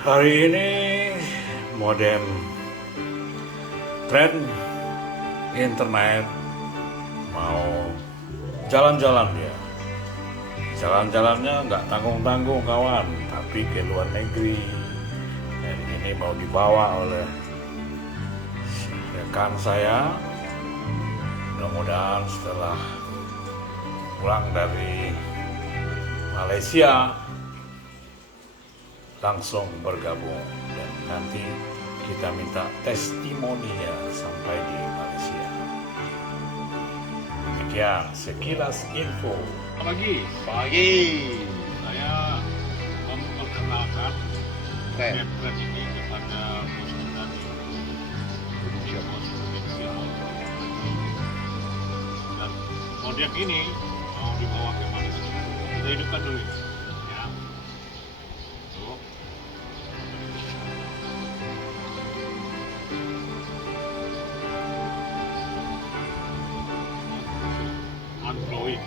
Hari ini modem tren internet mau jalan-jalan dia. Jalan-jalannya nggak tanggung-tanggung kawan, tapi ke luar negeri. Dan ini mau dibawa oleh rekan saya. Mudah-mudahan setelah pulang dari Malaysia langsung bergabung dan nanti kita minta testimoninya sampai di Malaysia. Demikian sekilas info. Pagi, saya memperkenalkan Kepres ini kepada bos kita di Indonesia, bos provinsial. Dan model ini mau dibawa ke mana sih? Kita hidupkan dulu ini, ya. Tuh. Unflowing.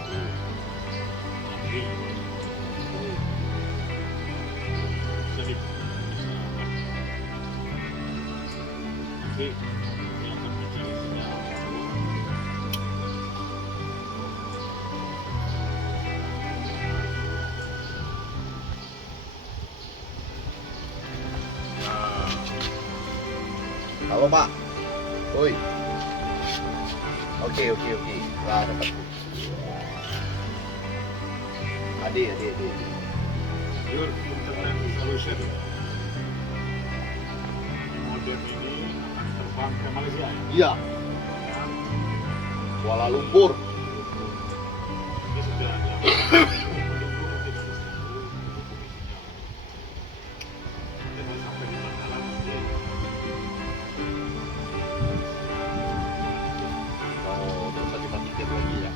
Jadi nanti yang akan mencari sinyal Halo Pak. Oi. Oke. Lah dapat. Ade. Your Internet Solution. Modem ini akan terbang ke Malaysia, ya? Iya. Kuala Lumpur. Ini sudah ada. Sampai di Bangkalan nanti. Oh, terus dimatikan lagi ya.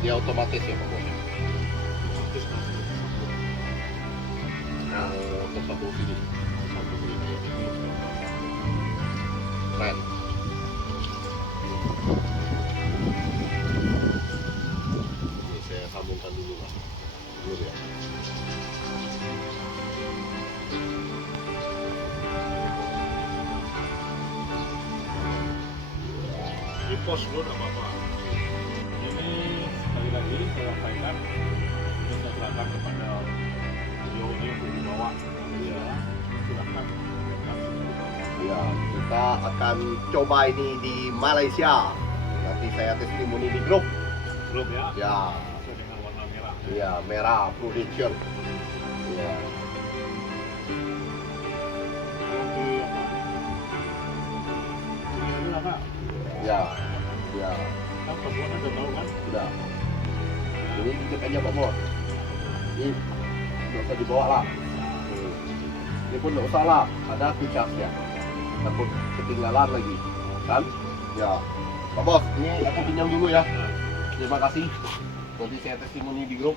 Dia otomatis ya Pak Bos. Otomatis langsung tersambung. Oh, tersambung sini. Tersambung ini kayak gini. Keren. Ini saya sambungkan dulu lah. Dulu ya. Di pos dulu nggak apa-apa. Ini sekali lagi saya sampaikan, ini saya serahkan kepada video ini untuk dibawa. Ya, silakan. Ya, kita akan coba ini di Malaysia. Nanti saya testimoni di grup. Belum ya? Ya, Sesuai dengan warna merah. iya merah Prudential. Iya. Kalau di apa? Ini aja lah, Kak. Ya, ya, Kan perempuan udah tahu kan? sudah. Ini dikit aja Pak Bos. Ini nggak usah dibawa lah. Ini pun nggak usah lah. Ada kucak ya. Takut ketinggalan lagi, kan? Ya, Pak Bos. Ini aku pinjam dulu ya. Terima kasih. Nanti saya testimoni di grup.